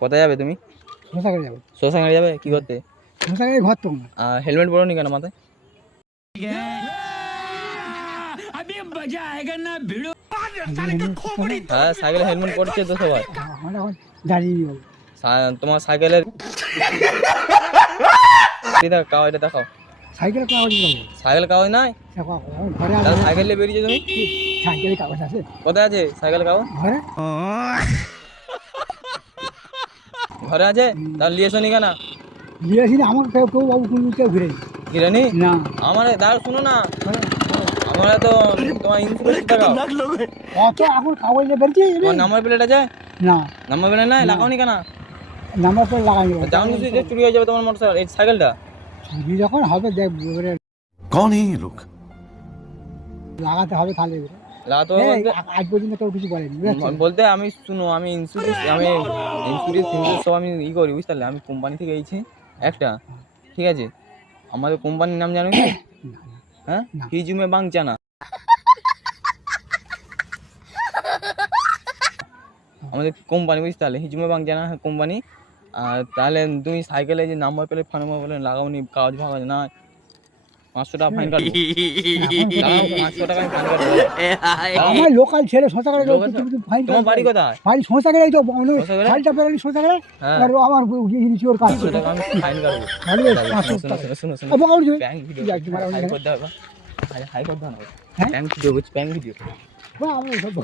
কোথায় যাবে তুমি? শ্মশানে যাবে। শ্মশানে যাবে কি করতে? শ্মশানে ঘর তো না। হেলমেট পরোনি কেন মাথায়? হ্যাঁ সাইকেলে হেলমেট পড়ছে তো সবাই। আমরা এখন দাঁড়িয়ে যাবো। তোমার সাইকেলের কাগজটা দেখাও। সাইকেলের কাগজ দেবো। সাইকেল কাগজ নাই? ঘরে তাহলে সাইকেল নিয়ে বেরিয়েছো তুমি? সাইকেলের কাগজ আছে কোথায় আছে সাইকেল কাগজ? ঘরে। ঘরে আছে? তাহলে নিয়ে এসো নি কেন? নিয়ে আসিনি, আমার কেউ বাবু কেউ ঘিরে ঘিরেনি না। আমার দাঁড়া শুনো না, আমার তো তোমার ইন্স্যুরেন্স দেখাও। অত এখন কাগজ নিয়ে বেরিয়েছি। তোমার নাম্বার প্লেট আছে? না নাম্বার প্লেট নাই, লাগাওনি কেন? নাম্বার প্লেট লাগাইনি। যেমন কিছু যে চুরি হয়ে যাবে তোমার মোটরসাইকেল এই সাইকেলটা। চুরি যখন হবে দেখ कौन है ये लोग? লাগাতে হবে তাহলে। লাগাতে হবে বলতে? আজ পর্যন্ত কেউ কিছু বলেনি বলতে আমি শুনো, আমি ইন্স্যুরেন্স সব আমি করি বুঝতে পারলে। আমি কোম্পানি থেকে এইছি একটা, ঠিক আছে? আমাদের কোম্পানির নাম জানো কি? হ্যাঁ, হিজুমে বাংচানা। আমাদের কোম্পানি বুঝতে পারলে, হিজুমে বাংচানা কোম্পানি। আর তাহলে তুমি সাইকেলে যে নাম্বার প্লেট ফার্মার বলে লাগাওনি, কাগজ ফাগজ না, 500 টাকা ফাইন কাটবো। 500 টাকা ফাইন কাটবো। আমার লোকাল ছেলে শশাকারে তোমার বাড়ি কোথায়? বাড়ি শশাকারে তো ফাইলটা বেরোলি শশাকারে। আর আমার ইনসিওর কাজ 500 টাকা আমি ফাইন কাটবো। শোনো ব্যাংক ভিডিও হাই করতে হবে। হাই করতে হবে না, ব্যাংক ভিডিও করছি, ব্যাংক ভিডিও। আমি সব